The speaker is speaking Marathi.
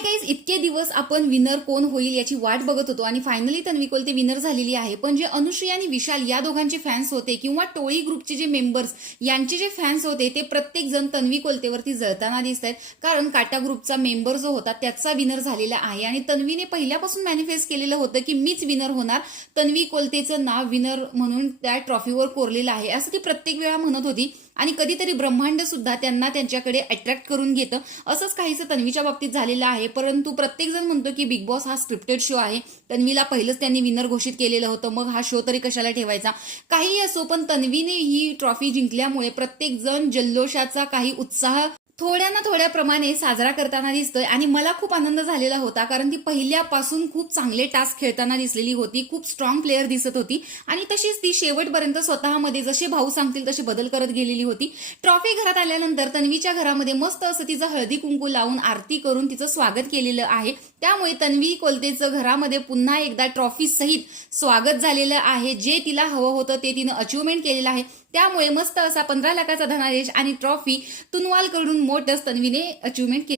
हाय गाईज, इतके दिवस आपण विनर कोण होईल याची वाट बघत होतो आणि फायनली तन्वी कोलते विनर झालेली आहे. पण जे अनुश्री आणि विशाल या दोघांचे फॅन्स होते किंवा टोळी ग्रुपचे जे मेंबर्स यांचे जे फॅन्स होते ते प्रत्येक जण तन्वी कोलतेवरती जळताना दिसत आहेत. कारण काटा ग्रुपचा मेंबर जो होता त्याचा विनर झालेला आहे आणि तन्वीने पहिल्यापासून मॅनिफेस्ट केलेलं होतं की मीच विनर होणार, तन्वी कोलतेचं नाव विनर म्हणून त्या ट्रॉफीवर कोरलेलं आहे असं ती प्रत्येक वेळा म्हणत होती. आणि कधीतरी ब्रह्मांड सुद्धा त्यांना त्यांच्याकडे अट्रॅक्ट करून घेतं. असंच काहीसं तन्वीच्या बाबतीत झालेलं आहे. परंतु प्रत्येकजण म्हणतो की बिग बॉस हा स्क्रिप्टेड शो आहे. तन्वीला पहिलंच त्यांनी विनर घोषित केलेलं होतं, मग हा शो तरी कशाला ठेवायचा. काही असो, पण तन्वीने ही ट्रॉफी जिंकल्यामुळे प्रत्येकजण जल्लोषाचा काही उत्साह थोड्या ना थोड्या प्रमाणे साजरा करताना दिसतोय. आणि मला खूप आनंद झालेला होता कारण ती पहिल्यापासून खूप चांगले टास्क खेळताना दिसलेली होती, खूप स्ट्रॉंग प्लेअर दिसत होती आणि तशीच ती शेवटपर्यंत स्वतःमध्ये जसे भाऊ सांगतील तसे बदल करत गेलेली होती. ट्रॉफी घरात आल्यानंतर तन्वीच्या घरामध्ये मस्त असं तिचं हळदी कुंकू लावून आरती करून तिचं स्वागत केलेलं आहे. त्यामुळे तन्वी कोलतेचं घरामध्ये पुन्हा एकदा ट्रॉफी सहित स्वागत झालेलं आहे. जे तिला हवं होतं ते तिनं अचिव्हमेंट केलेलं आहे. त्यामुळे मस्त असा 15 लाखाचा धनादेश आणि ट्रॉफी तुनवालकडून मोठंच तन्वीने अचिव्हमेंट केली.